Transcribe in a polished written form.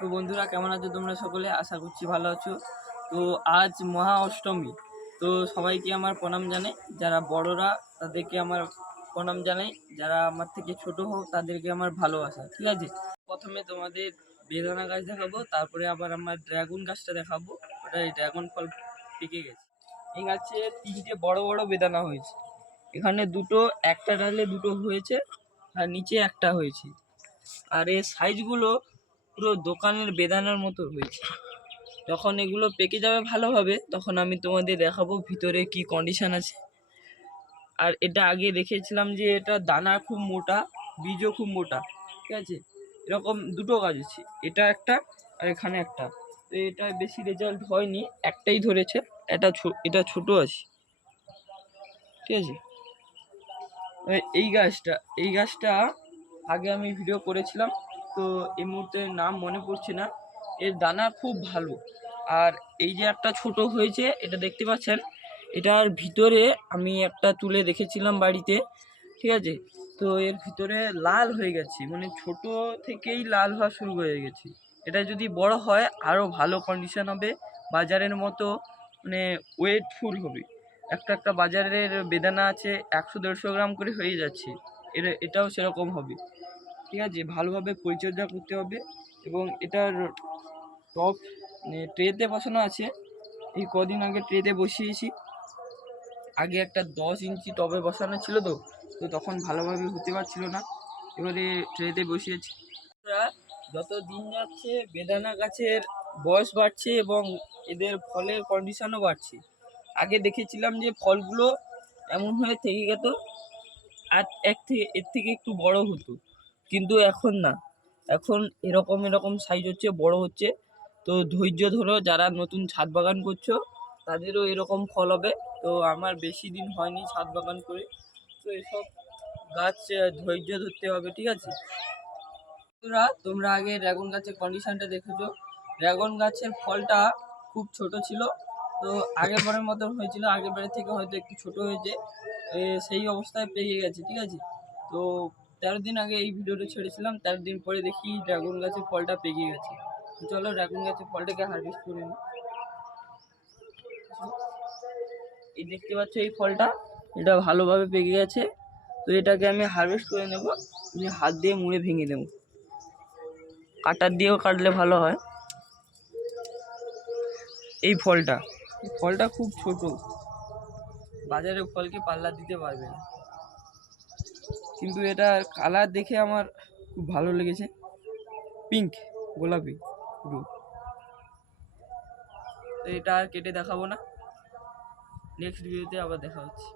তো বন্ধুরা, কেমন আছো তোমরা সকলে? আশা করছি ভালো আছো। তো আজ মহা অষ্টমী। তো সবাইকে আমার প্রণাম জানাই। যারা বড়রা তাদেরকে আমার প্রণাম জানাই, যারা আমার থেকে ছোট হোক তাদেরকে আমার ভালোবাসা। ঠিক আছে, প্রথমে তোমাদের বেদানা গাছ দেখাবো, তারপরে আবার আমার ড্রাগন গাছটা দেখাবো। ওটা এই ড্রাগন ফল পেকে গেছে। এই গাছে 3টে বড় বড় বেদানা হয়েছে। এখানে দুটো, একটা ডালে দুটো হয়েছে আর নিচে একটা হয়েছে। আর এর সাইজগুলো পুরো দোকানের বেদানার মতো হয়েছে। যখন এগুলো পেকে যাবে ভালোভাবে, তখন আমি তোমাদের দেখাবো ভিতরে কি কন্ডিশন আছে। আর এটা আগে দেখেছিলাম যে এটা দানা খুব মোটা, বীজও খুব মোটা। ঠিক আছে, এরকম দুটো গাছ আছে, এটা একটা আর এখানে একটা। তো এটা বেশি রেজাল্ট হয়নি, একটাই ধরেছে। এটা ছোট আছে। ঠিক আছে, এই গাছটা আগে আমি ভিডিও করেছিলাম, তো এই মুহূর্তে নাম মনে পড়ছে না। এর দানা খুব ভালো। আর এই যে একটা ছোট হয়েছে, এটা দেখতে পাচ্ছেন, এটার ভিতরে আমি একটা তুলে দেখেছিলাম বাড়িতে। ঠিক আছে, তো এর ভিতরে লাল হয়ে গেছে, মানে ছোট থেকেই লাল হওয়া শুরু হয়ে গেছে। এটা যদি বড় হয় আরও ভালো কন্ডিশন হবে, বাজারের মতো মানে ওয়েটফুল হবে। একটা একটা বাজারের বেদানা আছে 100-150 গ্রাম করে হয়ে যাচ্ছে, এটাও সেরকম হবে। ঠিক আছে, ভালোভাবে পরিচর্যা করতে হবে। এবং এটার টপ মানে ট্রেতে বসানো আছে। এই কদিন আগে ট্রেতে বসিয়েছি। আগে একটা 10 ইঞ্চি টবে বসানো ছিল, তো তো তখন ভালোভাবে হতে পারছিল না। এবারে ট্রেতে বসিয়েছি। যত দিন যাচ্ছে বেদানা গাছের বয়স বাড়ছে এবং এদের ফলের কন্ডিশনও বাড়ছে। আগে দেখেছিলাম যে ফলগুলো এমন হয়ে থেকে যেত আর এর থেকে একটু বড় হতো, কিন্তু এখন না। এখন এরকম এরকম সাইজ হচ্ছে, বড় হচ্ছে। তো ধৈর্য ধরো, যারা নতুন ছাদ বাগান করছো তাদেরও এরকম ফল হবে। তো আমার বেশি দিন হয়নি ছাদ বাগান করে, তো এসব গাছ ধৈর্য ধরতে হবে। ঠিক আছে, তোমরা আগে ড্রাগন গাছের কন্ডিশনটা দেখেছো। ড্রাগন গাছের ফলটা খুব ছোট ছিল, তো আগের বারের মতন হয়েছিল, আগের বারের থেকে হয়তো একটু ছোট হয়েছে। সেই অবস্থায় পেয়ে গেছে। ঠিক আছে, তো 13 দিন আগে এই ভিডিওটা ছেড়েছিলাম, 13 দিন পরে দেখি ড্রাগন গাছের ফলটা পেকে গেছে। চলো ড্রাগন গাছের ফলটাকে হারভেস্ট করে নিই। এই দেখতে পাচ্ছ এই ফলটা, এটা ভালোভাবে পেকে গেছে। তো এটাকে আমি হারভেস্ট করে নেব। আমি হাত দিয়ে মুড়ে ভেঙে দেবো, কাটার দিয়েও কাটলে ভালো হয়। এই ফলটা খুব ছোট, বাজারে ফলকে পাল্লা দিতে পারবে না, কিন্তু এটা কালার দেখে আমার খুব ভালো লেগেছে, পিঙ্ক গোলাপি পুরো। তো এটা আর কেটে দেখাবো না, নেক্সট ভিডিওতে আবার দেখা হচ্ছে।